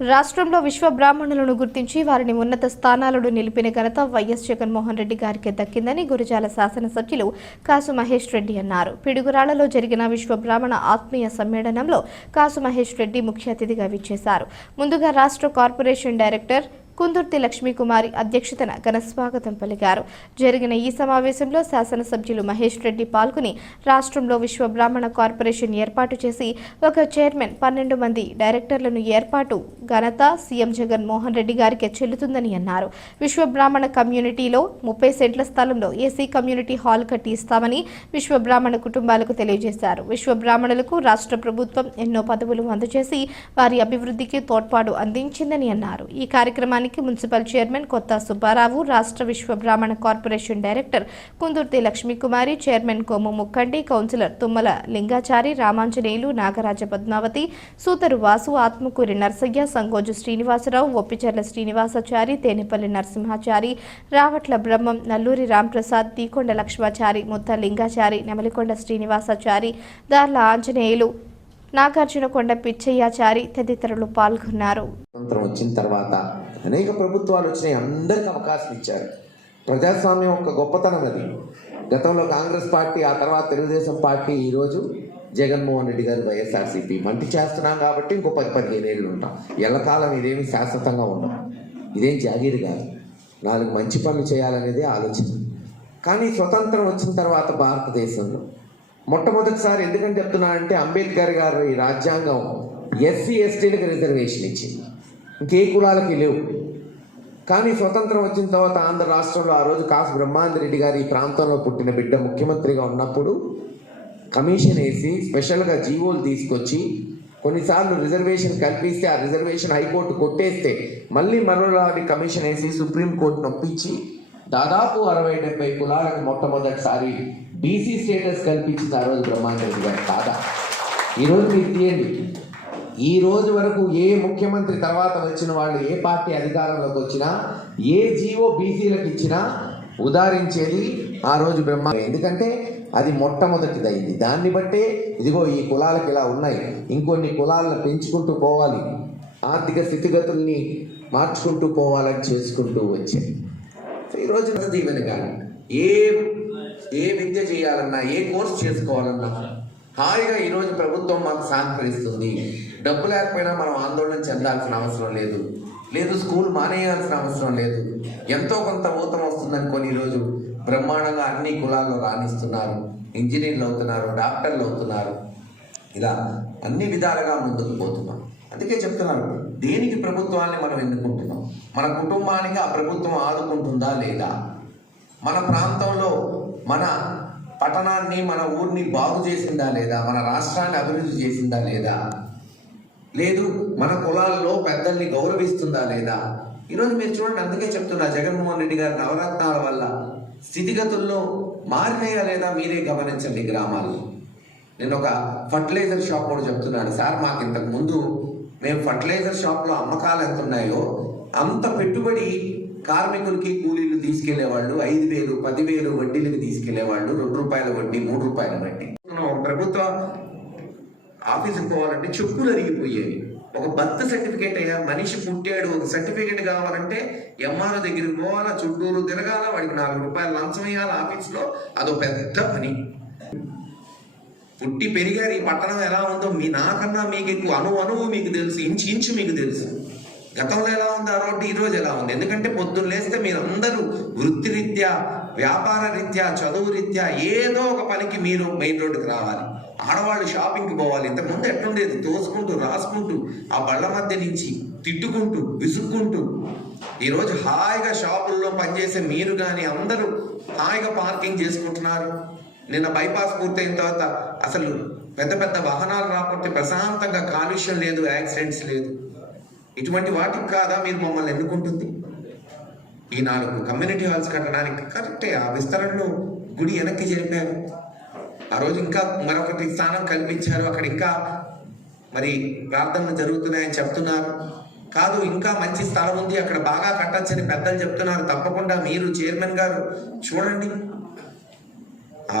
రాష్ట్రంలో విశ్వ బ్రాహ్మణులను గుర్తించి వారిని ఉన్నత స్థానాలను నిలిపిన ఘనత వైఎస్ జగన్మోహన్ రెడ్డి గారికి దక్కిందని గురజాల శాసనసభ్యులు కాసు మహేష్ రెడ్డి అన్నారు. పిడుగురాళ్ళలో జరిగిన విశ్వ బ్రాహ్మణ ఆత్మీయ సమ్మేళనంలో కాసు మహేష్ రెడ్డి ముఖ్య అతిథిగా విచ్చేశారు. ముందుగా రాష్ట్ర కార్పొరేషన్ డైరెక్టర్ కుందుర్తి లక్ష్మీకుమారి అధ్యక్షతన ఘన స్వాగతం పలికారు. జరిగిన ఈ సమావేశంలో శాసనసభ్యులు మహేష్ రెడ్డి పాల్గొని రాష్ట్రంలో విశ్వ బ్రాహ్మణ కార్పొరేషన్ ఏర్పాటు చేసి ఒక చైర్మన్ పన్నెండు మంది డైరెక్టర్లను ఏర్పాటు ఘనత సీఎం జగన్ మోహన్ రెడ్డి గారికి చెల్లుతుందని అన్నారు. విశ్వ బ్రాహ్మణ కమ్యూనిటీలో ముప్పై సెంట్ల స్థలంలో ఏసీ కమ్యూనిటీ హాల్ కట్టి ఇస్తామని విశ్వ బ్రాహ్మణ కుటుంబాలకు తెలియజేశారు. విశ్వ బ్రాహ్మణులకు రాష్ట్ర ప్రభుత్వం ఎన్నో పదవులు అందజేసి వారి అభివృద్ధికి తోడ్పాటు అందించిందని అన్నారు. ఈ కార్యక్రమాన్ని కార్యక్రమానికి మున్సిపల్ చైర్మన్ కొత్త సుబ్బారావు రాష్ట్ర Vishwa Brahmana corporation director Kundurthi Lakshmikumari chairman Komu Mukkandi councillor Tummala Lingachari Ramanjaneyulu Nagaraja Padmavathi Sutaru Vasu Atmakuri Narsaiah Sangoju Srinivasa Rao Oppicharla Srinivasachari Tenepalli Narasimhachari Ravatla Brahmam Nalluri Ramprasad Teekonda Lakshmachari Mutta Lingachari Nemalikonda Srinivasachari Darla Anjaneyulu Nagarjunakonda పిచ్చయ్యాచారి తదితరులు పాల్గొన్నారు. వచ్చిన తర్వాత అనేక ప్రభుత్వాలు వచ్చినాయి. అందరికి అవకాశం ఇచ్చారు. ప్రజాస్వామ్యం ఒక గొప్పతనం అది. గతంలో కాంగ్రెస్ పార్టీ ఆ తర్వాత తెలుగుదేశం పార్టీ ఈరోజు జగన్మోహన్ రెడ్డి గారు వైఎస్ఆర్సీపీ. మంటి చేస్తున్నాం కాబట్టి ఇంకో పది పదిహేను ఏళ్ళు ఉంటాం. ఎల్లకాలం ఇదేమి శాశ్వతంగా ఉండవు ఇదేం జాగీరు కాదు. నాలుగు మంచి పనులు చేయాలనేదే ఆలోచన. కానీ స్వతంత్రం వచ్చిన తర్వాత భారతదేశంలో మొట్టమొదటిసారి ఎందుకని చెప్తున్నా అంటే అంబేద్కర్ గారు ఈ రాజ్యాంగం ఎస్సీ ఎస్టీలకు రిజర్వేషన్ ఇచ్చింది. ఇంకే కులాలకి లేవు. కానీ స్వతంత్రం వచ్చిన తర్వాత ఆంధ్ర రాష్ట్రంలో ఆ రోజు కాసు బ్రహ్మానంద గారి గారు ఈ ప్రాంతంలో పుట్టిన బిడ్డ ముఖ్యమంత్రిగా ఉన్నప్పుడు కమిషన్ వేసి స్పెషల్గా జీవోలు తీసుకొచ్చి కొన్నిసార్లు రిజర్వేషన్ కల్పిస్తే ఆ రిజర్వేషన్ హైకోర్టు కొట్టేస్తే మళ్ళీ మరోలాంటి కమిషన్ వేసి సుప్రీంకోర్టు నొప్పించి దాదాపు అరవై డెబ్బై కులాలకు మొట్టమొదటిసారి బీసీ స్టేటస్ కల్పించింది ఆ రోజు బ్రహ్మాండ రెడ్డి గారు. కాదా? ఈరోజు మీరు తీయండి. ఈ రోజు వరకు ఏ ముఖ్యమంత్రి తర్వాత వచ్చిన వాళ్ళు ఏ పార్టీ అధికారంలోకి వచ్చినా ఏ జీవో బీసీలకు ఇచ్చినా ఉదారించేది ఆ రోజు బ్రహ్మ ఎందుకంటే అది మొట్టమొదటిదైంది. దాన్ని బట్టే ఇదిగో ఈ కులాలకు ఇలా ఉన్నాయి. ఇంకొన్ని కులాలను పెంచుకుంటూ పోవాలి. ఆర్థిక స్థితిగతుల్ని మార్చుకుంటూ పోవాలని చేసుకుంటూ వచ్చాయి సో ఈరోజు దీవెన కానీ ఏ ఏ విద్య చేయాలన్నా ఏ కోర్స్ చేసుకోవాలన్నా హాయిగా ఈరోజు ప్రభుత్వం మాకు సహకరిస్తుంది. డబ్బు లేకపోయినా మనం ఆందోళన చెందాల్సిన అవసరం లేదు. లేదు స్కూల్ మానేయాల్సిన అవసరం లేదు. ఎంతో కొంత ఊతం వస్తుందనుకొని ఈరోజు బ్రహ్మాండంగా అన్ని కులాల్లో రాణిస్తున్నారు. ఇంజనీర్లు అవుతున్నారు డాక్టర్లు అవుతున్నారు. ఇలా అన్ని విధాలుగా ముందుకు పోతున్నాం. అందుకే చెప్తున్నాను దేనికి ప్రభుత్వాన్ని మనం ఎన్నుకుంటున్నాం? మన కుటుంబానికి ఆ ప్రభుత్వం ఆదుకుంటుందా లేదా? మన ప్రాంతంలో మన పట్టణాన్ని మన ఊరిని బాగు చేసిందా లేదా? మన రాష్ట్రాన్ని అభివృద్ధి చేసిందా లేదా? లేదు మన కులాల్లో పెద్దల్ని గౌరవిస్తుందా లేదా? ఈరోజు మీరు చూడండి అందుకే చెప్తున్నా జగన్మోహన్ రెడ్డి గారి నవరత్నాల వల్ల స్థితిగతుల్లో మారినాయా లేదా మీరే గమనించండి గ్రామాల్లో. నేను ఒక ఫర్టిలైజర్ షాప్ కూడా చెప్తున్నాను. సార్ మాకు ఇంతకు ముందు మేము ఫర్టిలైజర్ షాప్లో అమ్మకాలు ఎంత ఉన్నాయో అంత పెట్టుబడి కార్మికులకి కూలీలు తీసుకెళ్ళేవాళ్ళు ఐదు వేలు పదివేలు వడ్డీలకు తీసుకెళ్ళేవాళ్ళు రెండు రూపాయల వడ్డీ మూడు రూపాయల వడ్డీ. ప్రభుత్వ ఆఫీసుకు పోవాలంటే చెప్పులు అరిగిపోయేవి. ఒక బర్త్ సర్టిఫికేట్ అయ్యా మనిషి పుట్టాడు ఒక సర్టిఫికేట్ కావాలంటే ఎంఆర్ఓ దగ్గరికి పోవాలా చుట్టూరు తిరగాల వాడికి నాలుగు రూపాయలు లంచం వేయాలి ఆఫీస్లో అదో పెద్ద పని. పుట్టి పెరిగారు ఈ పట్టణం ఎలా ఉందో మీ నాకన్నా మీకు ఎక్కువ అణు అణువు మీకు తెలుసు ఇంచు ఇంచు మీకు తెలుసు. గతంలో ఎలా ఉంది ఆ రోడ్డు? ఈరోజు ఎలా ఉంది? ఎందుకంటే పొద్దున్న లేస్తే మీరు అందరూ వృత్తిరీత్యా వ్యాపార రీత్యా చదువు రీత్యా ఏదో ఒక పనికి మీరు మెయిన్ రోడ్డుకి రావాలి. ఆడవాళ్ళు షాపింగ్కి పోవాలి. ఇంతకుముందు ఎట్లుండేది? తోసుకుంటూ రాసుకుంటూ ఆ బళ్ళ మధ్య నుంచి తిట్టుకుంటూ విసుక్కుంటూ ఈరోజు హాయిగా షాపుల్లో పనిచేసే మీరు కానీ అందరూ హాయిగా పార్కింగ్ చేసుకుంటున్నారు. నిన్న బైపాస్ పూర్తయిన తర్వాత అసలు పెద్ద పెద్ద వాహనాలు రాకపోతే ప్రశాంతంగా కాలుష్యం లేదు యాక్సిడెంట్స్ లేదు. ఇటువంటి వాటికి కాదా మీరు మమ్మల్ని ఎన్నుకుంటుంది? ఈ నాలుగు కమ్యూనిటీ హాల్స్ కట్టడానికి కరెక్టే ఆ విస్తరణలో గుడి వెనక్కి జరిపారు ఆ రోజు ఇంకా మరొకటి స్థానం కల్పించారు. అక్కడ ఇంకా మరి ప్రార్థనలు జరుగుతున్నాయని చెప్తున్నారు. కాదు ఇంకా మంచి స్థలం ఉంది. అక్కడ బాగా కట్టచ్చని పెద్దలు చెప్తున్నారు. తప్పకుండా మీరు చైర్మన్ గారు చూడండి. ఆ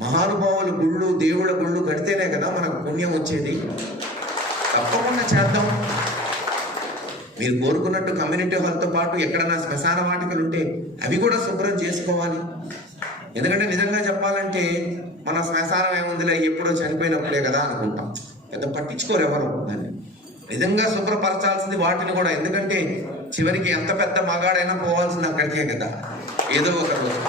మహానుభావుల గుళ్ళు దేవుళ్ళ గుళ్ళు కడితేనే కదా మనకు పుణ్యం వచ్చేది. తప్పకుండా చేద్దాం. మీరు కోరుకున్నట్టు కమ్యూనిటీ హాల్తో పాటు ఎక్కడన్నా శ్మశాన వాటికలు ఉంటే అవి కూడా శుభ్రం చేసుకోవాలి. ఎందుకంటే నిజంగా చెప్పాలంటే మన శ్మశానం ఏముందిలే ఎప్పుడో చనిపోయినప్పుడే కదా అనుకుంటాం. పెద్ద పట్టించుకోరు ఎవరు దాన్ని. నిజంగా శుభ్రపరచాల్సింది వాటిని కూడా. ఎందుకంటే చివరికి ఎంత పెద్ద మగాడైనా పోవాల్సింది అక్కడికే కదా. ఏదో ఒక రోజు.